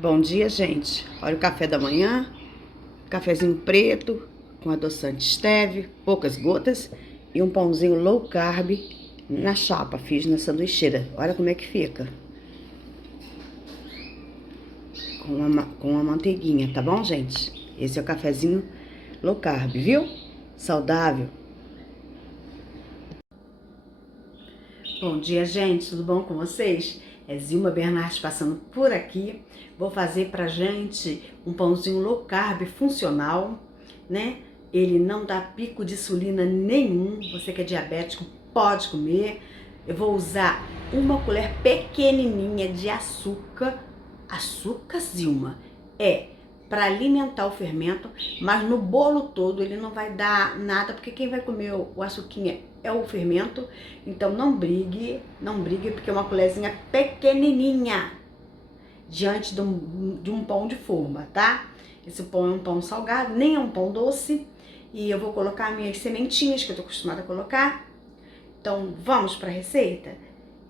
Bom dia, gente. Olha o café da manhã, cafezinho preto com adoçante stevia, poucas gotas e um pãozinho low carb na chapa. Fiz na sanduicheira. Olha como é que fica. Com uma manteiguinha, tá bom, gente? Esse é o cafezinho low carb, viu? Saudável. Bom dia, gente. Tudo bom com vocês? É Zilma Bernardes passando por aqui. Vou fazer pra gente um pãozinho low carb funcional, né? Ele não dá pico de insulina nenhum. Você que é diabético pode comer. Eu vou usar uma colher pequenininha de açúcar. Açúcar, Zilma, para alimentar o fermento, mas no bolo todo ele não vai dar nada, porque quem vai comer o açuquinha é o fermento. Então não brigue, porque é uma colherzinha pequenininha diante de um pão de forma, tá? Esse pão é um pão salgado, nem é um pão doce. E eu vou colocar minhas sementinhas que eu tô acostumada a colocar. Então vamos para a receita?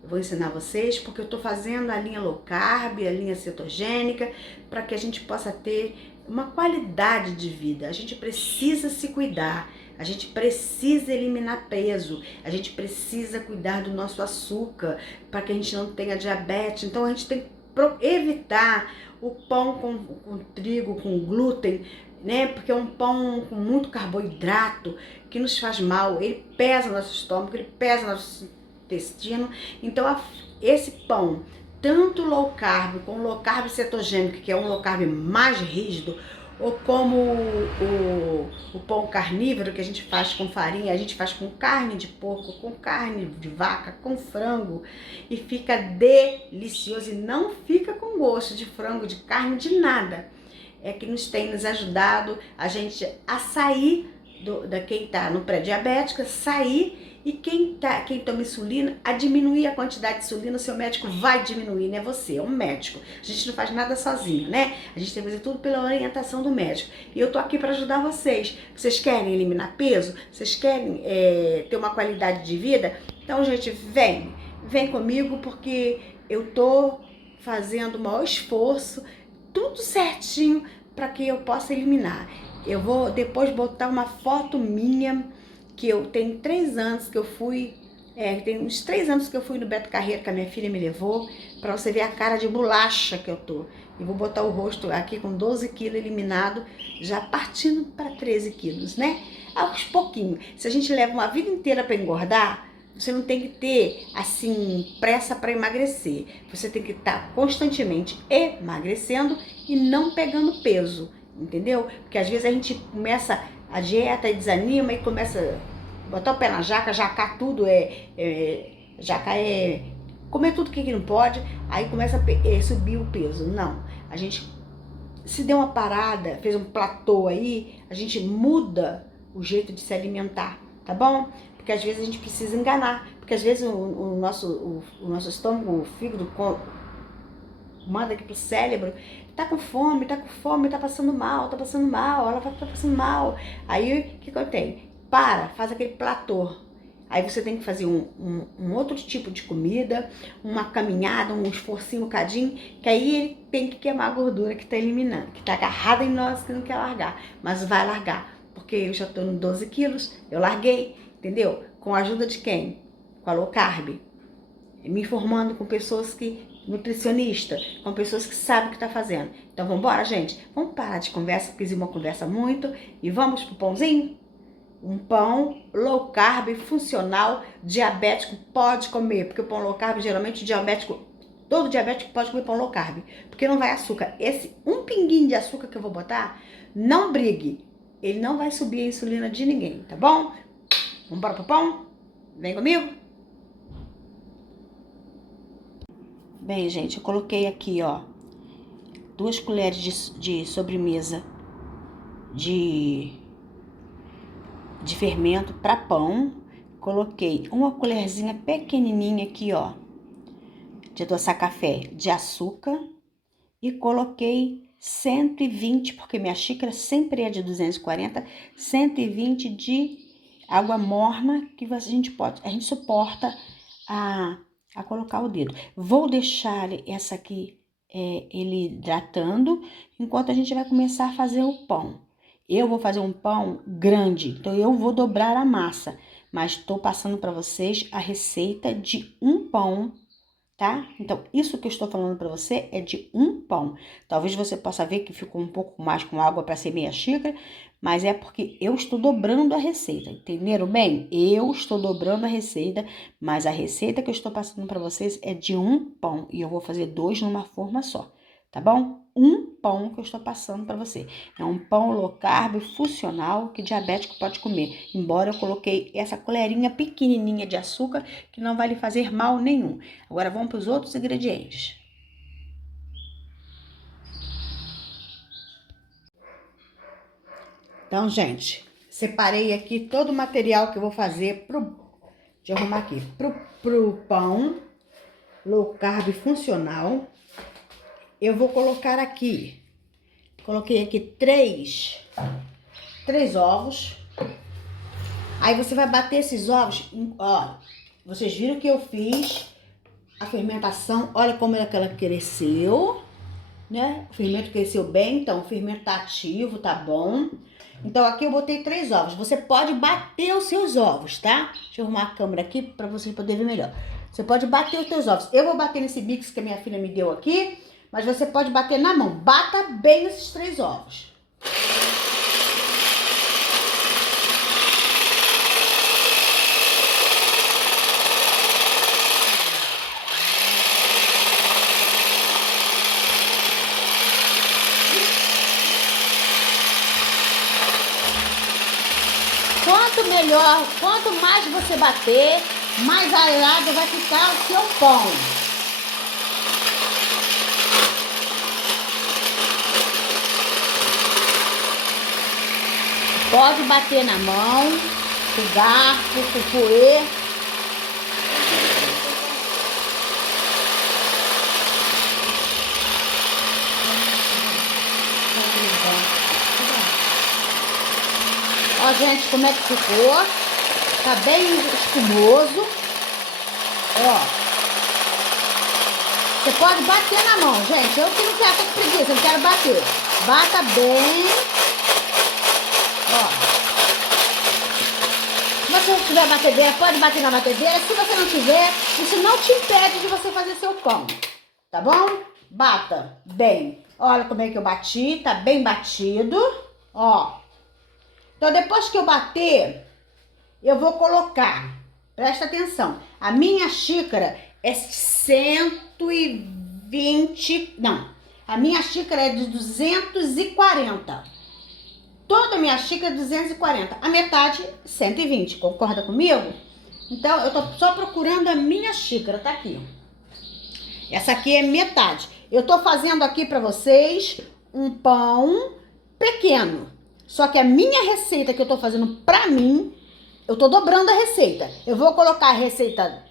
Eu vou ensinar vocês porque eu tô fazendo a linha low carb, a linha cetogênica, para que a gente possa ter uma qualidade de vida. A gente precisa se cuidar, a gente precisa eliminar peso, a gente precisa cuidar do nosso açúcar para que a gente não tenha diabetes. Então a gente tem que evitar o pão com trigo, com glúten, né? Porque é um pão com muito carboidrato que nos faz mal. Ele pesa no nosso estômago, ele pesa no nosso intestino. Então esse pão, tanto low carb como low carb cetogênico, que é um low carb mais rígido, ou como o pão carnívoro que a gente faz com farinha, a gente faz com carne de porco, com carne de vaca, com frango, e fica delicioso e não fica com gosto de frango, de carne, de nada. É que nos tem nos ajudado a gente a sair da quem está no pré-diabético, sair, e quem toma insulina, a diminuir a quantidade de insulina. O seu médico vai diminuir, né? Você é um médico. A gente não faz nada sozinho, né? A gente tem que fazer tudo pela orientação do médico. E eu tô aqui para ajudar vocês. Vocês querem eliminar peso? Vocês querem ter uma qualidade de vida? Então, gente, vem comigo, porque eu tô fazendo o maior esforço, tudo certinho, para que eu possa eliminar. Eu vou depois botar uma foto minha, que eu tenho 3 anos que eu fui, tem uns 3 anos que eu fui no Beto Carreiro, que a minha filha me levou, para você ver a cara de bolacha que eu tô. E vou botar o rosto aqui com 12 quilos eliminado, já partindo para 13 quilos, né? Aos pouquinhos. Se a gente leva uma vida inteira para engordar, você não tem que ter, assim, pressa para emagrecer. Você tem que estar constantemente emagrecendo e não pegando peso, entendeu? Porque às vezes a gente começa a dieta e desanima e começa a botar o pé na jaca, jacar tudo, jacar comer tudo que não pode, aí começa a subir o peso. Não, a gente se deu uma parada, fez um platô aí, a gente muda o jeito de se alimentar, tá bom? Porque às vezes a gente precisa enganar, porque às vezes o nosso estômago, o fígado manda aqui pro cérebro, tá com fome, tá passando mal, ela tá passando mal. Aí o que eu tenho? Faz aquele platô. Aí você tem que fazer um outro tipo de comida, uma caminhada, um esforcinho, um bocadinho, que aí ele tem que queimar a gordura que tá eliminando, que tá agarrada em nós, que não quer largar. Mas vai largar, porque eu já tô no 12 quilos, eu larguei, entendeu? Com a ajuda de quem? Com a low carb. Me informando com pessoas nutricionista, com pessoas que sabem o que tá fazendo. Então vamos embora, gente? Vamos parar de conversa, porque uma conversa muito, e vamos pro pãozinho? Um pão low carb funcional, diabético pode comer, porque o pão low carb, geralmente todo diabético pode comer pão low carb, porque não vai açúcar. Esse um pinguinho de açúcar que eu vou botar, não brigue, ele não vai subir a insulina de ninguém, tá bom? Vamos embora pro pão? Vem comigo? Bem, gente, eu coloquei aqui, ó, 2 colheres de sobremesa de fermento para pão. Coloquei uma colherzinha pequenininha aqui, ó, de adoçar café de açúcar. E coloquei 120, porque minha xícara sempre é de 240, 120 de água morna, que a gente suporta a colocar o dedo. Vou deixar essa aqui ele hidratando, enquanto a gente vai começar a fazer o pão. Eu vou fazer um pão grande, então eu vou dobrar a massa, mas estou passando para vocês a receita de um pão, tá? Então, isso que eu estou falando para você é de um pão. Talvez você possa ver que ficou um pouco mais com água para ser meia xícara, mas é porque eu estou dobrando a receita, entenderam bem? Eu estou dobrando a receita, mas a receita que eu estou passando para vocês é de um pão e eu vou fazer 2 numa forma só, tá bom? Um pão que eu estou passando para você. É um pão low carb funcional que diabético pode comer, embora eu coloquei essa colherinha pequenininha de açúcar que não vai lhe fazer mal nenhum. Agora vamos para os outros ingredientes. Então, gente, separei aqui todo o material que eu vou fazer deixa eu arrumar aqui, pro pão low carb funcional. Eu vou colocar aqui, coloquei aqui três ovos. Aí você vai bater esses ovos, ó, vocês viram que eu fiz a fermentação, olha como ela cresceu, né? O fermento cresceu bem, então o fermento tá ativo, tá bom. Então aqui eu botei 3 ovos, você pode bater os seus ovos, tá? Deixa eu arrumar a câmera aqui pra vocês poderem ver melhor. Você pode bater os seus ovos, eu vou bater nesse mix que a minha filha me deu aqui, mas você pode bater na mão, bata bem esses 3 ovos. Quanto melhor, quanto mais você bater, mais aerado vai ficar o seu pão. Pode bater na mão, com garfo, com fouet. Ó, gente, como é que ficou? Tá bem espumoso. Ó. Você pode bater na mão, gente. Eu que não quero, tô com preguiça, não quero bater. Bata bem. Ó. Se você não tiver batedeira, pode bater na batedeira. Se você não tiver, isso não te impede de você fazer seu pão. Tá bom? Bata bem. Olha como é que eu bati. Tá bem batido. Ó. Então, depois que eu bater, eu vou colocar, presta atenção, a minha xícara é 120, não, a minha xícara é de 240. Toda a minha xícara é 240, a metade 120, concorda comigo? Então, eu tô só procurando a minha xícara, tá aqui. Essa aqui é metade. Eu tô fazendo aqui pra vocês um pão pequeno. Só que a minha receita que eu tô fazendo pra mim, eu tô dobrando a receita. Eu vou colocar a receita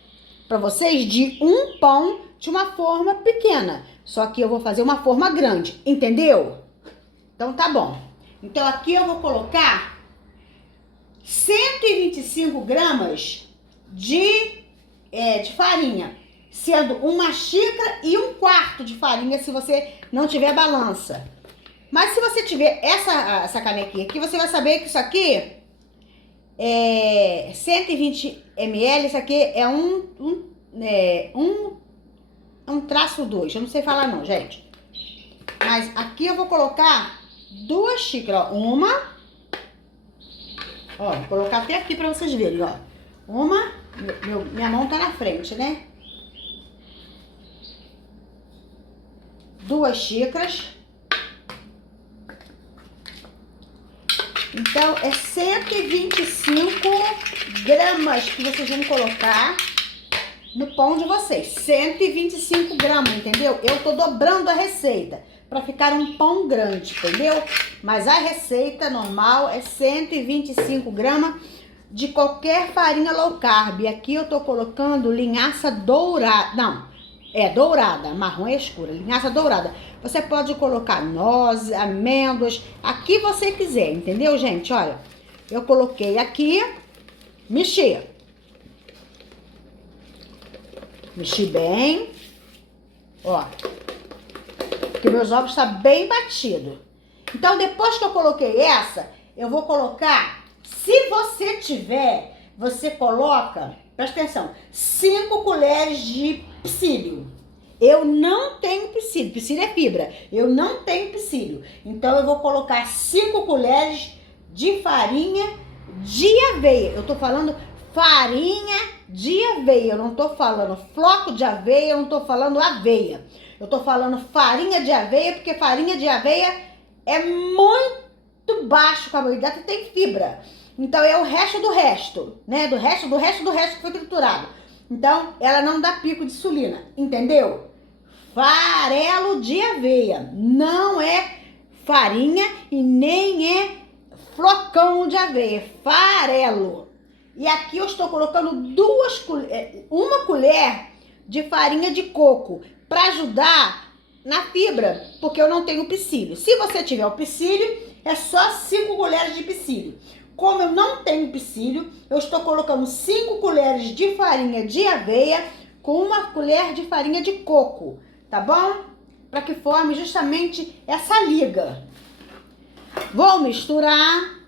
pra vocês de um pão de uma forma pequena. Só que eu vou fazer uma forma grande, entendeu? Então tá bom. Então aqui eu vou colocar 125 gramas de farinha. Sendo uma xícara e 1/4 de farinha se você não tiver balança. Mas se você tiver essa canequinha aqui, você vai saber que isso aqui é 120 ml, isso aqui é um traço 2, eu não sei falar não, gente. Mas aqui eu vou colocar 2 xícaras, ó, uma, ó, vou colocar até aqui pra vocês verem, ó. Uma, minha mão tá na frente, né? 2 xícaras. Então, é 125 gramas que vocês vão colocar no pão de vocês. 125 gramas, entendeu? Eu tô dobrando a receita para ficar um pão grande, entendeu? Mas a receita normal é 125 gramas de qualquer farinha low carb. E aqui eu tô colocando linhaça dourada. Não, dourada, marrom é escura, linhaça dourada. Você pode colocar nozes, amêndoas, aqui você quiser, entendeu, gente? Olha, eu coloquei aqui, mexi bem, ó. porque meus ovos estão bem batidos. Então, depois que eu coloquei essa, eu vou colocar, se você tiver, você coloca, presta atenção, 5 colheres de psyllium. Eu não tenho psyllium, psyllium é fibra, eu não tenho psyllium. Então, eu vou colocar 5 colheres de farinha de aveia. Eu tô falando farinha de aveia, eu não tô falando floco de aveia, eu não tô falando aveia. Eu tô falando farinha de aveia, porque farinha de aveia é muito baixo o carboidrato e tem fibra. Então é o resto do resto, né? Do resto que foi triturado. Então ela não dá pico de insulina, entendeu? Farelo de aveia, não é farinha e nem é flocão de aveia, farelo. E aqui eu estou colocando uma colher de farinha de coco para ajudar na fibra, porque eu não tenho psyllium. Se você tiver o psyllium, é só 5 colheres de psyllium. Como eu não tenho psyllium, eu estou colocando 5 colheres de farinha de aveia com 1 colher de farinha de coco, tá bom? Para que forme justamente essa liga. Vou misturar.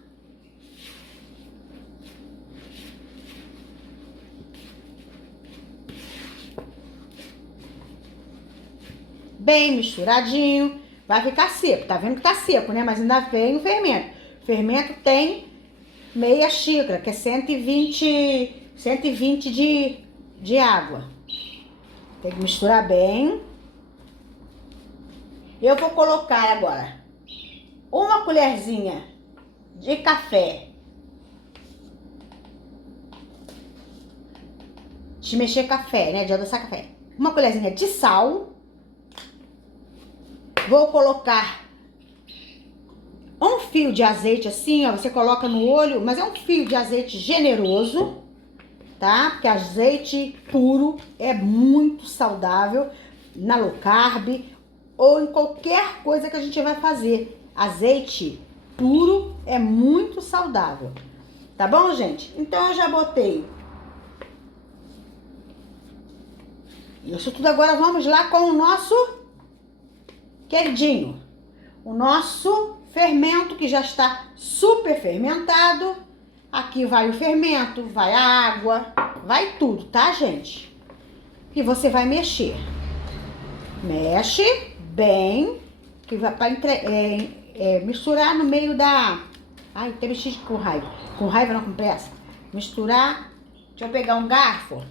Bem misturadinho, vai ficar seco, tá vendo que tá seco, né? Mas ainda vem o fermento. O fermento tem meia xícara, que é 120 de água. Tem que misturar bem. Eu vou colocar agora 1 colherzinha de café de mexer café, né? De adoçar café. 1 colherzinha de sal. Vou colocar 1 fio de azeite assim, ó, você coloca no olho, mas é um fio de azeite generoso, tá? Porque azeite puro é muito saudável na low carb ou em qualquer coisa que a gente vai fazer. Azeite puro é muito saudável, tá bom, gente? Então eu já botei isso tudo. Agora vamos lá com o nosso queridinho, o nosso fermento que já está super fermentado. Aqui vai o fermento, vai a água, vai tudo, tá, gente? E você vai mexer. Mexe bem, que vai para misturar no meio da... Ai, até mexi com raiva. Com raiva, não com pressa. Misturar. Deixa eu pegar um garfo,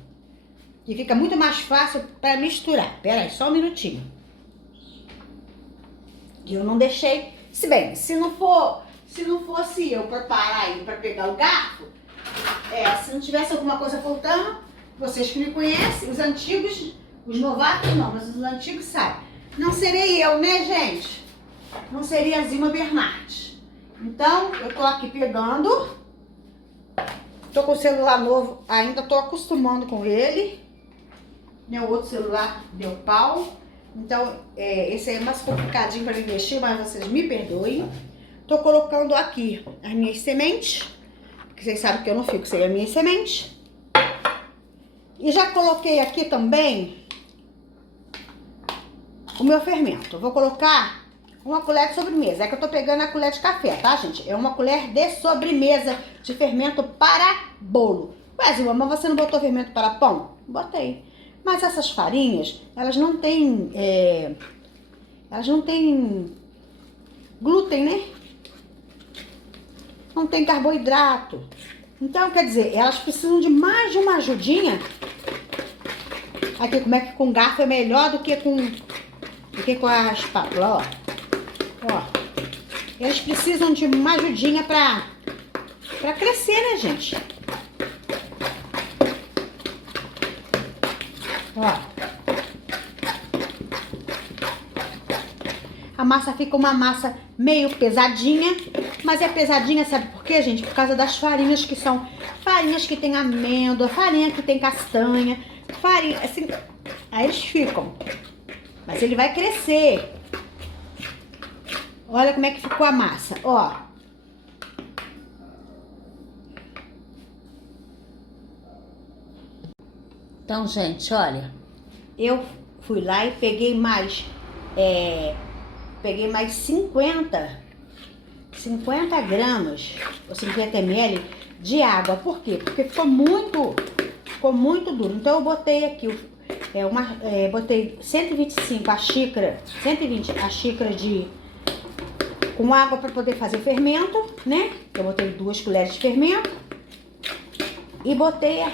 que fica muito mais fácil para misturar. Pera aí, só um minutinho. Eu não deixei, se bem, se não fosse eu preparar aí para pegar o garfo, se não tivesse alguma coisa faltando, vocês que me conhecem, os antigos, os novatos não, mas os antigos sabem. Não serei eu, né, gente? Não seria a Zilma Bernardes. Então, eu tô aqui pegando, tô com o celular novo, ainda tô acostumando com ele. Meu outro celular deu pau. Então, esse aí é mais complicadinho para me mexer, mas vocês me perdoem. Tô colocando aqui as minhas sementes, porque vocês sabem que eu não fico sem as minhas sementes. E já coloquei aqui também o meu fermento. Eu vou colocar 1 colher de sobremesa. É que eu tô pegando a colher de café, tá, gente? É 1 colher de sobremesa de fermento para bolo. Ué, Zilma, mas você não botou fermento para pão? Botei. Mas essas farinhas, elas não têm glúten, né? Não tem carboidrato. Então, quer dizer, elas precisam de mais de uma ajudinha. Aqui, como é que com garfo é melhor do que com a espátula, ó. Elas precisam de uma ajudinha pra crescer, né, gente? Ó. A massa fica uma massa meio pesadinha, mas é pesadinha, sabe por quê, gente? Por causa das farinhas que são farinhas que tem amêndoa, farinha que tem castanha, farinha, assim, aí eles ficam. Mas ele vai crescer. Olha como é que ficou a massa, ó. Então, gente, olha, eu fui lá e peguei mais peguei mais 50 gramas, ou 50 ml de água. Por quê? Porque ficou muito duro. Então eu botei aqui, botei 125 a xícara, 120 a xícara com água para poder fazer o fermento, né? Eu botei 2 colheres de fermento e botei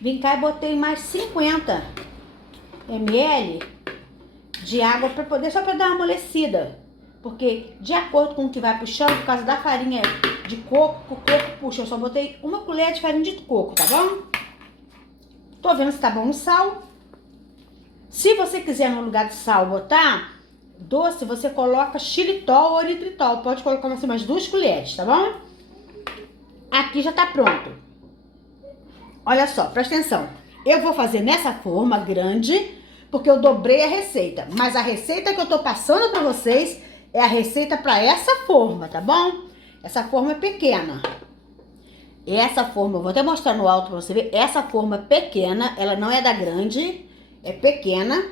vim cá e botei mais 50 ml de água para poder, só para dar uma amolecida. Porque de acordo com o que vai puxando, por causa da farinha de coco, o coco puxa. Eu só botei 1 colher de farinha de coco, tá bom? Tô vendo se tá bom o sal. Se você quiser no lugar de sal botar doce, você coloca xilitol ou eritritol. Pode colocar assim, umas 2 colheres, tá bom? Aqui já tá pronto. Olha só, presta atenção. Eu vou fazer nessa forma grande, porque eu dobrei a receita. Mas a receita que eu tô passando pra vocês é a receita pra essa forma, tá bom? Essa forma é pequena. Essa forma, eu vou até mostrar no alto pra você ver. Essa forma pequena, ela não é da grande, é pequena.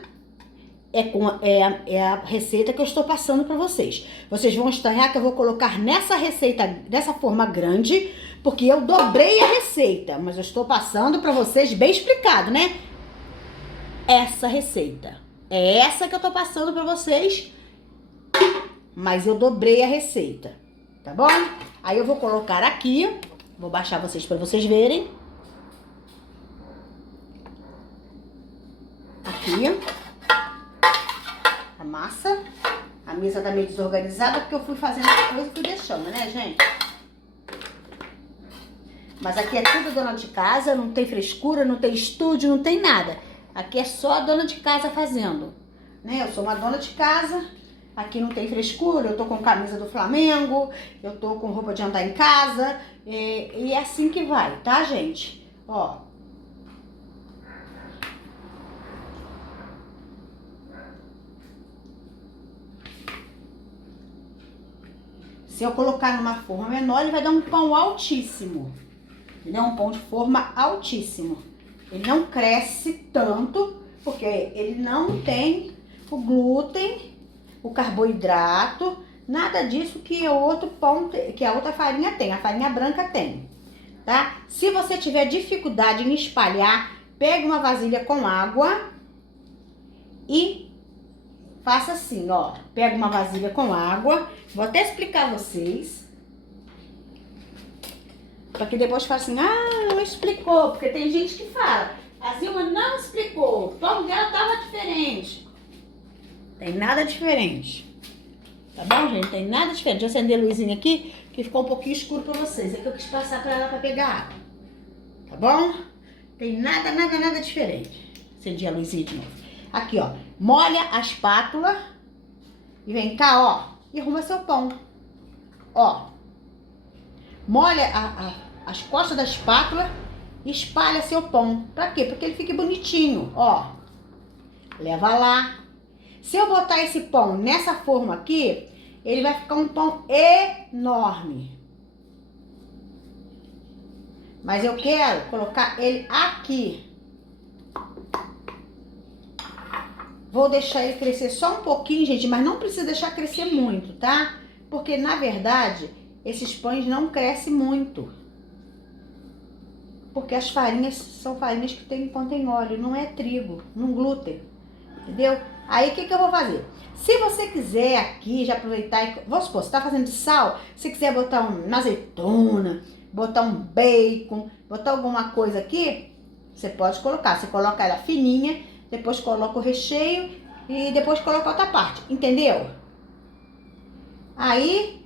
É a receita que eu estou passando pra vocês. Vocês vão estranhar que eu vou colocar nessa receita, dessa forma grande, porque eu dobrei a receita. Mas eu estou passando pra vocês bem explicado, né? Essa receita. É essa que eu tô passando pra vocês, mas eu dobrei a receita, tá bom? Aí eu vou colocar aqui, vou baixar vocês pra vocês verem. Aqui. A massa. A mesa tá meio desorganizada porque eu fui fazendo as coisas e fui deixando, né, gente? Mas aqui é tudo dona de casa, não tem frescura, não tem estúdio, não tem nada. Aqui é só a dona de casa fazendo, né? Eu sou uma dona de casa, aqui não tem frescura, eu tô com camisa do Flamengo, eu tô com roupa de andar em casa, e é assim que vai, tá, gente? Ó. Se eu colocar numa forma menor, ele vai dar um pão altíssimo. Entendeu? Um pão de forma altíssimo. Ele não cresce tanto, porque ele não tem o glúten, o carboidrato, nada disso que o outro pão, que a outra farinha tem, a farinha branca tem, tá? Se você tiver dificuldade em espalhar, pegue uma vasilha com água e faça assim, ó. Pega uma vasilha com água, vou até explicar a vocês. Pra que depois fale assim, não explicou, porque tem gente que fala, a Zilma não explicou, o pão dela tava diferente. Tem nada diferente. Tá bom, gente? Tem nada diferente. Deixa eu acender a luzinha aqui, que ficou um pouquinho escuro pra vocês. É que eu quis passar pra ela pra pegar água. Tá bom? Tem nada diferente. Acendi a luzinha de novo. Aqui, ó. Molha a espátula e vem cá, ó, e arruma seu pão. Ó. Molha as costas da espátula e espalha seu pão. Pra quê? Pra que ele fique bonitinho, ó. Leva lá. Se eu botar esse pão nessa forma aqui, ele vai ficar um pão enorme. Mas eu quero colocar ele aqui. Vou deixar ele crescer só um pouquinho, gente, mas não precisa deixar crescer muito, tá? Porque, na verdade, esses pães não crescem muito. Porque as farinhas são farinhas que contém óleo, não é trigo, não glúten. Entendeu? Aí, o que eu vou fazer? Se você quiser aqui, já aproveitar e... Vamos supor, você tá fazendo sal, se quiser botar uma azeitona, botar um bacon, botar alguma coisa aqui, você pode colocar. Você coloca ela fininha, depois coloca o recheio e depois coloca outra parte, entendeu? Aí,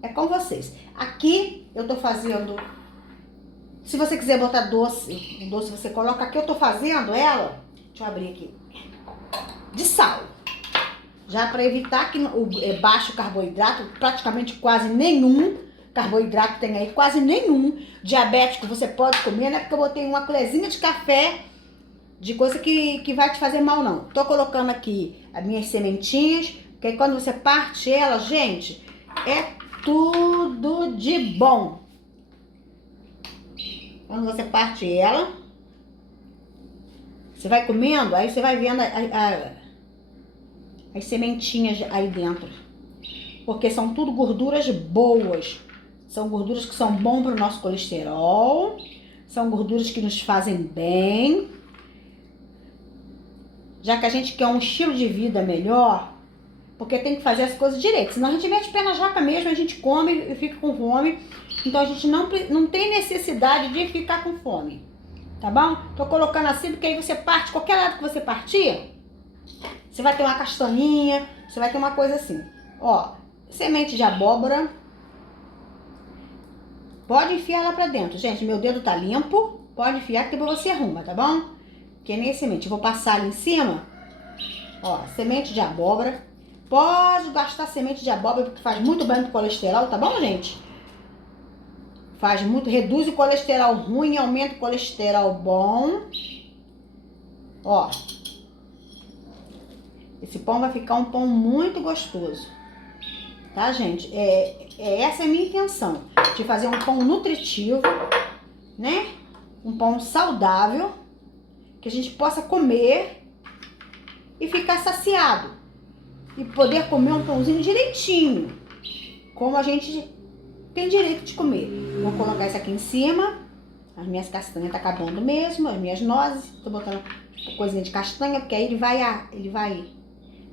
é com vocês. Aqui, eu tô fazendo... Se você quiser botar doce, o doce você coloca aqui, eu tô fazendo ela... Deixa eu abrir aqui. De sal. Já para evitar que baixo carboidrato, praticamente quase nenhum carboidrato tem aí, quase nenhum. Diabético você pode comer, não é porque eu botei uma colherzinha de café de coisa que vai te fazer mal, não. Tô colocando aqui as minhas sementinhas, que aí quando você parte ela, gente, é tudo de bom. Quando você parte ela, você vai comendo, aí você vai vendo as sementinhas aí dentro. Porque são tudo gorduras boas. São gorduras que são bons para o nosso colesterol. São gorduras que nos fazem bem. Já que a gente quer um estilo de vida melhor, porque tem que fazer as coisas direito. Senão a gente mete o pé na jaca mesmo, a gente come e fica com fome. Então a gente não tem necessidade de ficar com fome. Tá bom? Tô colocando assim, porque aí você parte, qualquer lado que você partir, você vai ter uma castanhinha, você vai ter uma coisa assim. Ó, semente de abóbora. Pode enfiar lá pra dentro. Gente, meu dedo tá limpo. Pode enfiar que depois você arruma, tá bom? Que nem semente. Eu vou passar ali em cima. Ó, semente de abóbora. Pode gastar semente de abóbora, porque faz muito bem pro colesterol, tá bom, gente? Faz muito, reduz o colesterol ruim, aumenta o colesterol bom. Ó. Esse pão vai ficar um pão muito gostoso. Tá, gente? Essa é a minha intenção. De fazer um pão nutritivo, né? Um pão saudável. Que a gente possa comer e ficar saciado. E poder comer um pãozinho direitinho. Como a gente tem direito de comer. Vou colocar isso aqui em cima. As minhas castanhas tá acabando mesmo. As minhas nozes. Tô botando uma coisinha de castanha. Porque aí ele vai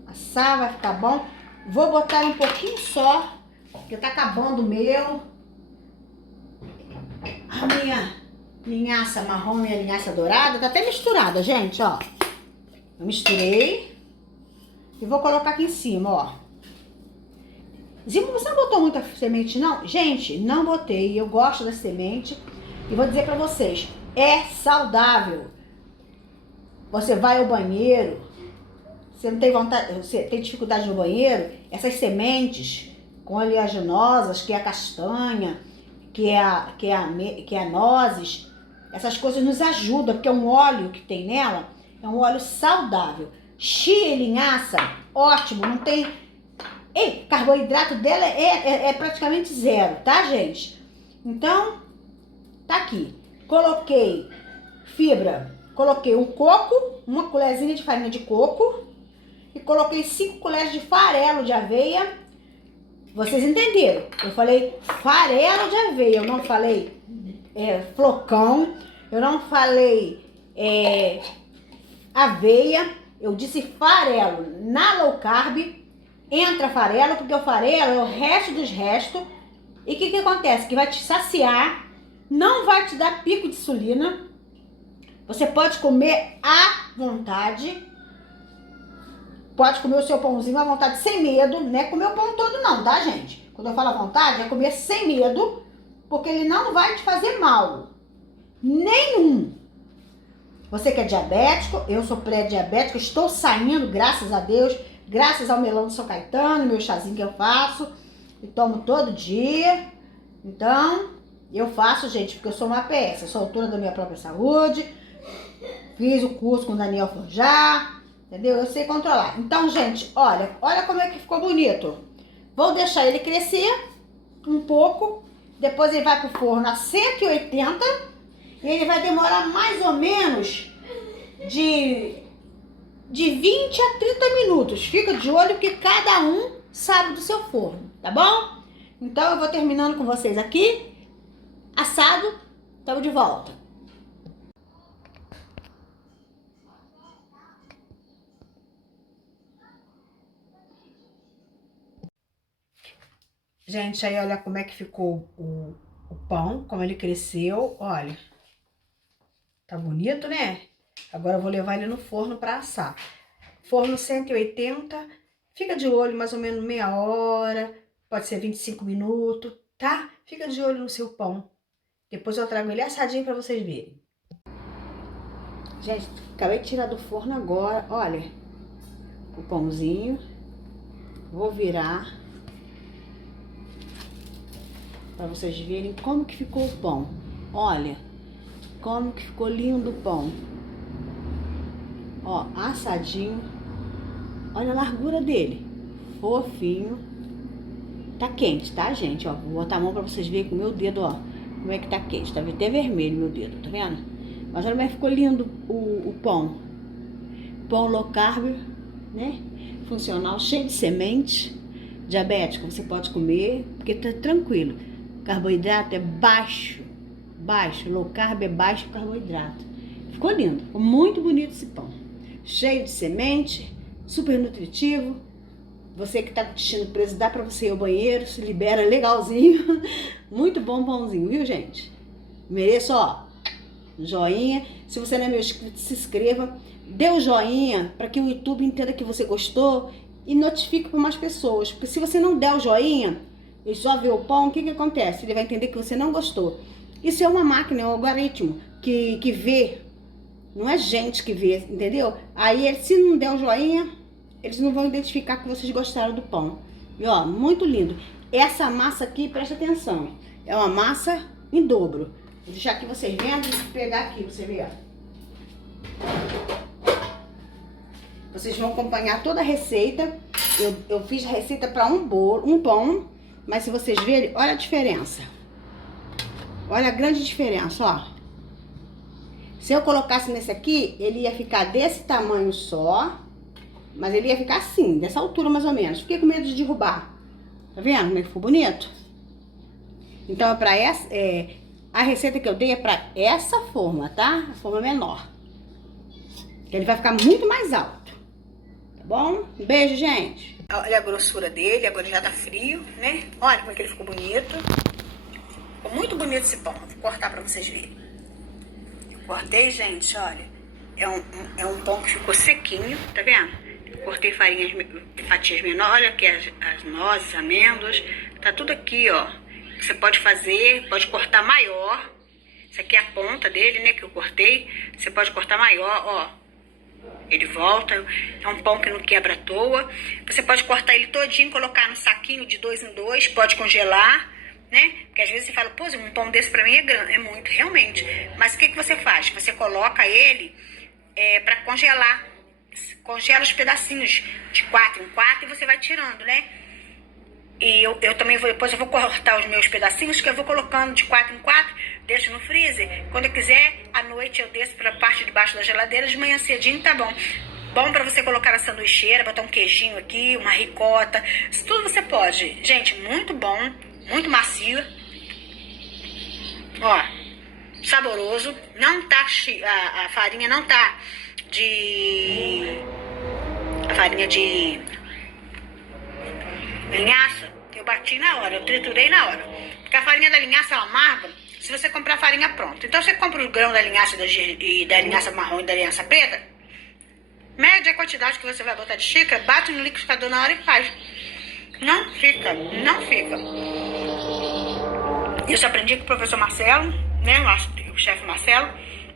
assar, vai ficar bom. Vou botar um pouquinho só. Porque tá acabando o meu. A minha linhaça marrom e a linhaça dourada. Tá até misturada, gente, ó. Eu misturei. E vou colocar aqui em cima, ó. Zima, você não botou muita semente, não? Gente, não botei. Eu gosto da semente. E vou dizer pra vocês. É saudável. Você vai ao banheiro. Você não tem vontade, você tem dificuldade no banheiro. Essas sementes com oleaginosas, que é a castanha, que é a nozes. Essas coisas nos ajudam, porque é um óleo que tem nela. É um óleo saudável. Chia e linhaça, ótimo, não tem... E carboidrato dela é praticamente zero, tá, gente? Então, tá aqui. Coloquei fibra, coloquei um coco, uma colherzinha de farinha de coco e coloquei 5 colheres de farelo de aveia. Vocês entenderam? Eu falei farelo de aveia, eu não falei flocão, eu não falei aveia. Eu disse farelo. Na low carb entra farelo, porque o farelo é o resto dos restos. E o que acontece? Que vai te saciar, não vai te dar pico de insulina. Você pode comer à vontade. Pode comer o seu pãozinho à vontade, sem medo. Não é comer o pão todo não, tá, gente? Quando eu falo à vontade, é comer sem medo, porque ele não vai te fazer mal. Nenhum. Você que é diabético, eu sou pré-diabético, estou saindo, graças a Deus, graças ao melão do São Caetano, meu chazinho que eu faço, e tomo todo dia. Então, eu faço, gente, porque eu sou uma peça, sou autora da minha própria saúde, fiz o curso com o Daniel Forjar, entendeu? Eu sei controlar. Então, gente, olha como é que ficou bonito. Vou deixar ele crescer um pouco, depois ele vai pro forno a 180. E ele vai demorar mais ou menos de 20 a 30 minutos. Fica de olho que cada um sabe do seu forno, tá bom? Então eu vou terminando com vocês aqui. Assado, estamos de volta. Gente, aí olha como é que ficou o pão, como ele cresceu, olha. Tá bonito, né? Agora eu vou levar ele no forno para assar. Forno 180, fica de olho mais ou menos meia hora, pode ser 25 minutos, tá? Fica de olho no seu pão. Depois eu trago ele assadinho para vocês verem. Gente, acabei de tirar do forno agora, olha. O pãozinho. Vou virar para vocês verem como que ficou o pão. Olha. Como que ficou lindo o pão. Ó, assadinho. Olha a largura dele. Fofinho. Tá quente, tá, gente? Ó, vou botar a mão pra vocês verem com o meu dedo, ó. Como é que tá quente. Tá até vermelho meu dedo, tá vendo? Mas olha como é que ficou lindo o pão. Pão low carb, né? funcional, cheio de semente. Diabético, você pode comer, porque tá tranquilo. Carboidrato é baixo, low carb é baixo carboidrato. Ficou lindo, ficou muito bonito esse pão. Cheio de semente, super nutritivo. Você que tá com o intestino preso, dá pra você ir ao banheiro, se libera legalzinho. Muito bom pãozinho, viu, gente? Mereço, ó, joinha. Se você não é meu inscrito, se inscreva. Dê o joinha para que o YouTube entenda que você gostou e notifique para mais pessoas. Porque se você não der o joinha e só ver o pão, o que acontece? Ele vai entender que você não gostou. Isso é uma máquina, é um algoritmo que vê. Não é gente que vê, entendeu? Aí, se não der o joinha, eles não vão identificar que vocês gostaram do pão. E ó, muito lindo. Essa massa aqui, presta atenção. É uma massa em dobro. Vou deixar aqui vocês vendo e pegar aqui, você vê, ó. Vocês vão acompanhar toda a receita. Eu fiz a receita para um bolo, um pão. Mas se vocês verem, olha a diferença. Olha a grande diferença, ó. Se eu colocasse nesse aqui, ele ia ficar desse tamanho só. Mas ele ia ficar assim, dessa altura mais ou menos. Fiquei com medo de derrubar. Tá vendo como é que ficou bonito? Então é pra essa... a receita que eu dei é pra essa forma, tá? A forma menor. Ele vai ficar muito mais alto. Tá bom? Um beijo, gente. Olha a grossura dele, agora já tá frio, né? Olha como é que ele ficou bonito. Ficou muito bonito esse pão. Vou cortar pra vocês verem. Eu cortei, gente, olha. É um pão que ficou sequinho, tá vendo? Cortei fatias menores, olha aqui as nozes, amêndoas. Tá tudo aqui, ó. Você pode fazer, pode cortar maior. Isso aqui é a ponta dele, né, que eu cortei. Você pode cortar maior, ó. Ele volta, é um pão que não quebra à toa. Você pode cortar ele todinho, colocar no saquinho de 2 em 2, pode congelar, né? Porque às vezes você fala, pô, um pão desse pra mim é grande, é muito, realmente. Mas o que você faz? Você coloca ele pra congelar. Congela os pedacinhos de 4 em 4 e você vai tirando, né? E eu também depois eu vou cortar os meus pedacinhos, que eu vou colocando de 4 em 4, deixo no freezer. Quando eu quiser, à noite eu desço pra parte de baixo da geladeira, de manhã cedinho, tá bom. Bom pra você colocar na sanduicheira, botar um queijinho aqui, uma ricota, isso tudo você pode. Gente, muito bom, muito macio. Ó, saboroso, não tá, a farinha não tá a farinha de linhaça. Eu bati na hora, eu triturei na hora. Porque a farinha da linhaça é amarga se você comprar farinha pronta. Então você compra o grão da linhaça e da linhaça marrom e da linhaça preta, mede a quantidade que você vai botar de xícara, bate no liquidificador na hora e faz. Não fica, não fica. Isso eu aprendi com o professor Marcelo, né, o chefe Marcelo,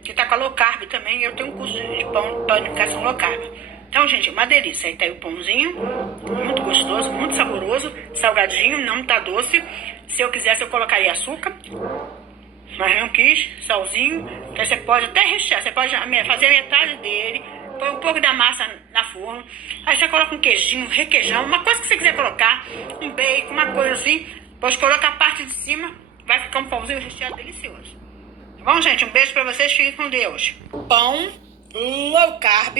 que tá com a low carb também. Eu tenho um curso de panificação low carb. Então, gente, uma delícia. Aí tá aí o pãozinho, muito gostoso, muito saboroso, salgadinho, não tá doce. Se eu quisesse, eu colocaria açúcar, mas não quis, salzinho. Então você pode até rechear, você pode fazer metade dele, põe um pouco da massa na forno, aí você coloca um queijinho, requeijão, uma coisa que você quiser colocar, um bacon, uma coisa assim, pode colocar a parte de cima, vai ficar um pãozinho recheado delicioso. Tá bom, gente? Um beijo pra vocês, fiquem com Deus. Pão low carb,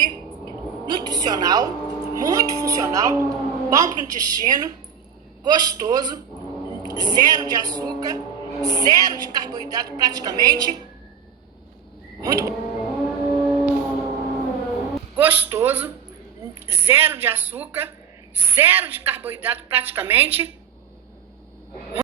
nutricional, muito funcional, bom pro intestino, gostoso, zero de açúcar, zero de carboidrato praticamente, muito gostoso, zero de açúcar, zero de carboidrato praticamente.